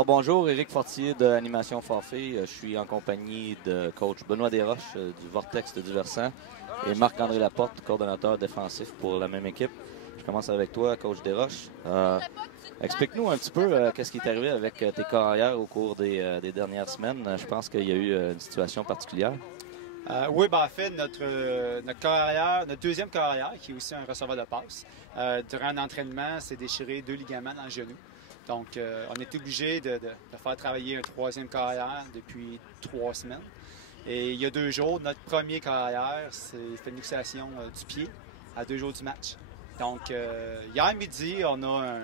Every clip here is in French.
Alors bonjour, Éric Fortier de Animation Forfait. Je suis en compagnie de coach Benoît Desroches du Vortex de Diversant et Marc-André Laporte, coordonnateur défensif pour la même équipe. Je commence avec toi, coach Desroches. Explique-nous un petit peu qu'est-ce qui est arrivé avec tes carrières au cours des dernières semaines. Je pense qu'il y a eu une situation particulière. Oui, en fait, notre deuxième carrière, qui est aussi un receveur de passe, durant un entraînement, s'est déchiré 2 ligaments dans le genou. Donc, on est obligé de faire travailler un troisième carrière depuis 3 semaines. Et il y a 2 jours, notre premier carrière s'est fait une luxation du pied à 2 jours du match. Donc, hier midi, on a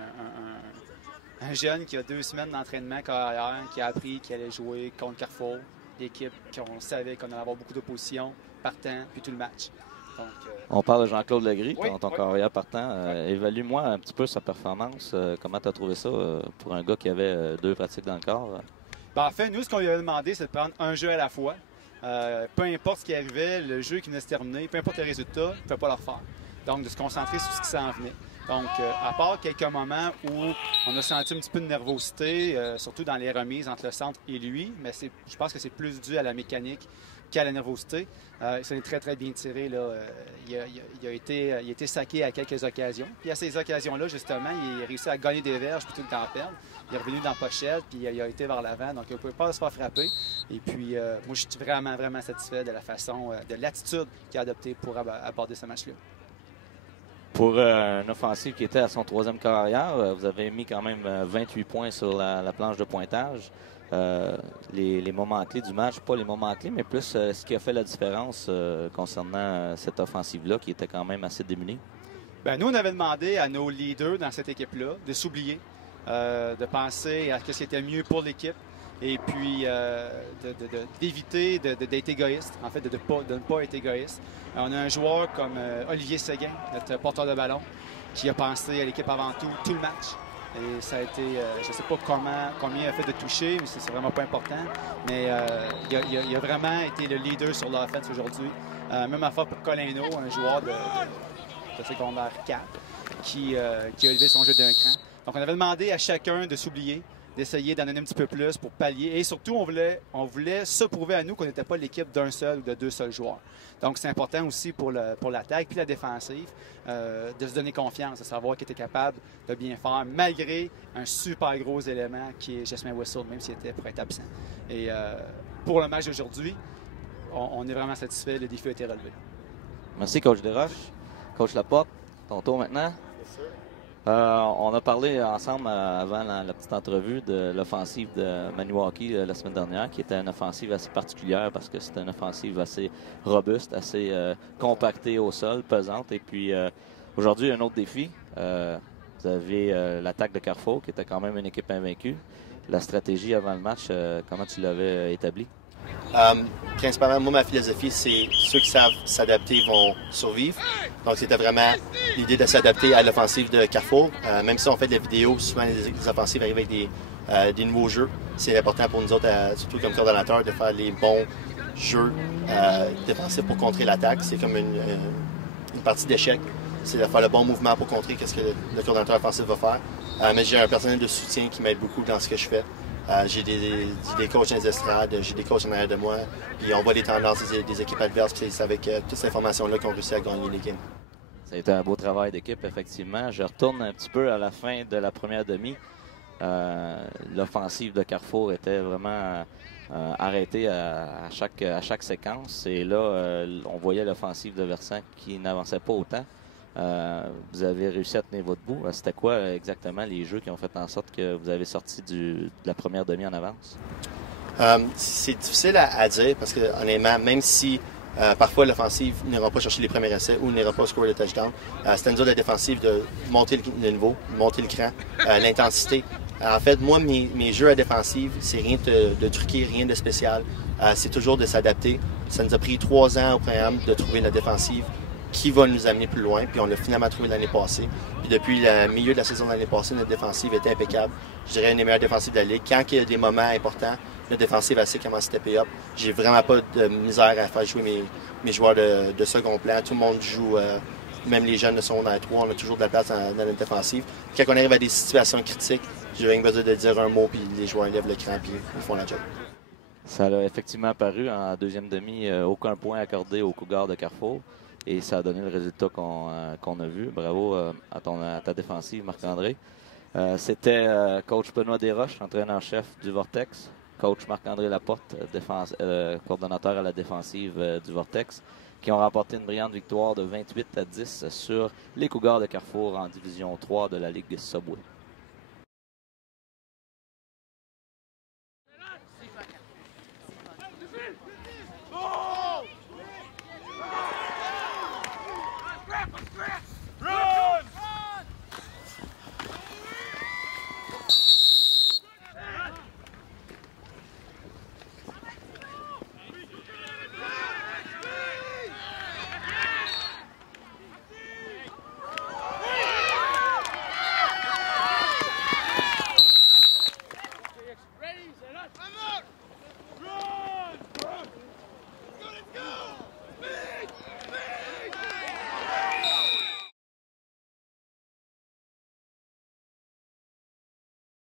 un jeune qui a 2 semaines d'entraînement carrière, qui a appris qu'il allait jouer contre Carrefour, l'équipe qu'on savait qu'on allait avoir beaucoup d'opposition, partant, puis tout le match. Donc, on parle de Jean-Claude Legris, oui, ton carrière partant. Évalue-moi un petit peu sa performance. Comment tu as trouvé ça pour un gars qui avait 2 pratiques dans le corps? En fait, nous, ce qu'on lui avait demandé, c'est de prendre un jeu à la fois. Peu importe ce qui arrivait, le jeu qui venait se terminer, peu importe le résultat, il ne pouvait pas le refaire. Donc, de se concentrer sur ce qui s'en venait. Donc, à part quelques moments où on a senti un petit peu de nervosité, surtout dans les remises entre le centre et lui, mais je pense que c'est plus dû à la mécanique qu'à la nervosité. Il s'est très, très bien tiré. Là. Il a été saqué à quelques occasions. Puis à ces occasions-là, justement, il a réussi à gagner des verges puis tout le temps perdre. Il est revenu dans la pochette, puis il a été vers l'avant. Donc, il ne pouvait pas se faire frapper. Et puis, moi, je suis vraiment, vraiment satisfait de la façon, de l'attitude qu'il a adoptée pour aborder ce match-là. Pour un offensif qui était à son 3e carrière, vous avez mis quand même 28 points sur la planche de pointage. Les moments clés du match, pas les moments clés, mais plus ce qui a fait la différence concernant cette offensive-là qui était quand même assez démunie. Bien, nous, on avait demandé à nos leaders dans cette équipe-là de s'oublier, de penser à ce qui était mieux pour l'équipe et puis d'éviter d'être égoïste, en fait, de ne pas être égoïste. On a un joueur comme Olivier Séguin, notre porteur de ballon, qui a pensé à l'équipe avant tout le match. Et ça a été, je ne sais pas combien il a fait de toucher, mais c'est vraiment pas important. Mais il a vraiment été le leader sur l'offense aujourd'hui. Même affaire pour Colino, un joueur de secondaire 4, qui a élevé son jeu d'un cran. Donc, on avait demandé à chacun de s'oublier, d'essayer d'en donner un petit peu plus pour pallier. Et surtout, on voulait se prouver à nous qu'on n'était pas l'équipe d'un seul ou de 2 seuls joueurs. Donc, c'est important aussi pour l'attaque puis la défensive de se donner confiance, de savoir qu'il était capable de bien faire, malgré un super gros élément qui est Jasmin Whistle, même s'il était pour être absent. Et pour le match d'aujourd'hui, on est vraiment satisfait. Le défi a été relevé. Merci, coach Desroches. Coach Laporte, ton tour maintenant. On a parlé ensemble avant la petite entrevue de l'offensive de Maniwaki la semaine dernière, qui était une offensive assez particulière parce que c'était une offensive assez robuste, assez compactée au sol, pesante. Et puis aujourd'hui, un autre défi. Vous avez l'attaque de Carrefour, qui était quand même une équipe invaincue. La stratégie avant le match, comment tu l'avais établie? Principalement, moi, ma philosophie, c'est ceux qui savent s'adapter vont survivre. Donc, c'était vraiment l'idée de s'adapter à l'offensive de Carrefour. Même si on fait des vidéos, souvent les offensives arrivent avec des nouveaux jeux. C'est important pour nous autres, surtout comme coordonnateur, de faire les bons jeux défensifs pour contrer l'attaque. C'est comme une partie d'échec. C'est de faire le bon mouvement pour contrer ce que le coordonnateur offensif va faire. Mais j'ai un personnel de soutien qui m'aide beaucoup dans ce que je fais. J'ai des coachs dans les estrades, j'ai des coachs en arrière de moi, puis on voit les tendances des équipes adverses, puis c'est avec toutes ces informations-là qu'on réussit à gagner les games. Ça a été un beau travail d'équipe, effectivement. Je retourne un petit peu à la fin de la première demi. L'offensive de Carrefour était vraiment arrêtée à chaque séquence. Et là, on voyait l'offensive de Versant qui n'avançait pas autant. Vous avez réussi à tenir votre bout. C'était quoi exactement les jeux qui ont fait en sorte que vous avez sorti de la première demi en avance? C'est difficile à dire parce que honnêtement, même si parfois l'offensive n'ira pas chercher les premiers essais ou n'ira pas scorer le touchdown, c'est à nous de la défensive de monter le niveau, monter le cran, l'intensité. En fait, moi, mes jeux à défensive, c'est rien de truqué, rien de spécial. C'est toujours de s'adapter. Ça nous a pris 3 ans au programme de trouver la défensive qui va nous amener plus loin. Puis on l'a finalement trouvé l'année passée. Puis depuis le milieu de la saison de l'année passée, notre défensive était impeccable. Je dirais une des meilleures défensives de la Ligue. Quand il y a des moments importants, notre défensive a comment stepper up. J'ai vraiment pas de misère à faire jouer mes joueurs de second plan. Tout le monde joue, même les jeunes de secondaire 3, on a toujours de la place dans notre défensive. Quand on arrive à des situations critiques, j'ai rien besoin de dire un mot, puis les joueurs lèvent le cran, puis ils font la job. Ça a effectivement apparu en deuxième demi, aucun point accordé aux Cougars de Carrefour. Et ça a donné le résultat qu'on a vu. Bravo à ta défensive, Marc-André. C'était coach Benoît Desroches, entraîneur-chef du Vortex. Coach Marc-André Laporte, coordonnateur à la défensive du Vortex, qui ont remporté une brillante victoire de 28-10 sur les Cougars de Carrefour en Division 3 de la Ligue Subway.